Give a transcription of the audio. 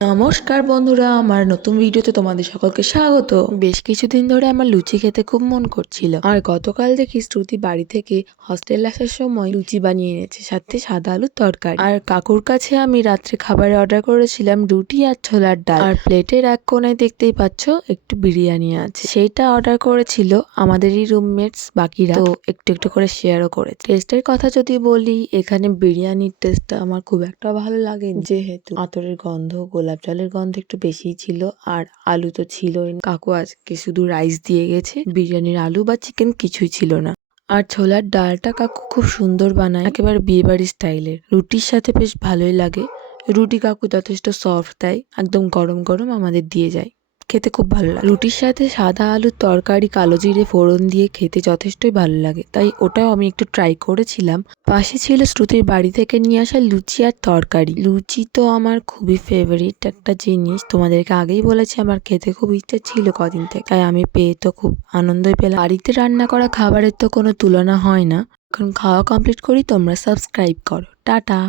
নমস্কার বন্ধুরা, আমার নতুন ভিডিওতে তোমাদের সকলকে স্বাগত। বেশ কিছুদিন ধরে আমার লুচি খেতে খুব মন করছিল, আর গতকাল দেখি শ্রুতি বাড়ি থেকে হস্টেল আসার সময় লুচি বানিয়ে এনেছে, সাথে সাদা আলুর তরকারি। আর কাকুর কাছে আমি রাত্রে খাবারে অর্ডার করেছিলাম রুটি আর ছোলার ডাল, আর প্লেটের এক কোনায় দেখতেই পাচ্ছ একটু বিরিয়ানি আছে। সেইটা অর্ডার করেছিল আমাদেরই রুমমেটস বাকিরা, তো একটু একটু করে শেয়ারও করেছে। টেস্টের কথা যদি বলি, এখানে বিরিয়ানির টেস্টটা আমার খুব একটা ভালো লাগে, যেহেতু আতরের গন্ধ, গোলাপ জলের গন্ধ একটু বেশিই ছিল, আর আলু তো ছিলই। কাকু আজকে শুধু রাইস দিয়ে গেছে, বিরিয়ানির আলু বা চিকেন কিছুই ছিল না। আর ছোলার ডালটা কাকু খুব সুন্দর বানায়, একেবারে বিয়েবাড়ি স্টাইলের। রুটির সাথে বেশ ভালোই লাগে। রুটি কাকু যথেষ্ট সফট দেয়, একদম গরম গরম আমাদের দিয়ে যায়, খেতে খুব ভালো লাগে। রুটির সাথে সাদা আলুর তরকারি কালো জিরে ফোড়ন দিয়ে খেতে যথেষ্টই ভালো লাগে, তাই ওটাও আমি একটু ট্রাই করেছিলাম। পাশে ছিল শ্রুতির বাড়ি থেকে নিয়ে আসা লুচি আর তরকারি। লুচি তো আমার খুবই ফেভারিট একটা জিনিস, তোমাদেরকে আগেই বলেছি আমার খেতে খুব ইচ্ছে ছিল কদিন থেকে, তাই আমি পেয়ে তো খুব আনন্দই পেলাম। বাড়িতে রান্না করা খাবারের তো কোনো তুলনা হয় না। এখন খাওয়া কমপ্লিট করি, তোমরা সাবস্ক্রাইব করো। টাটা।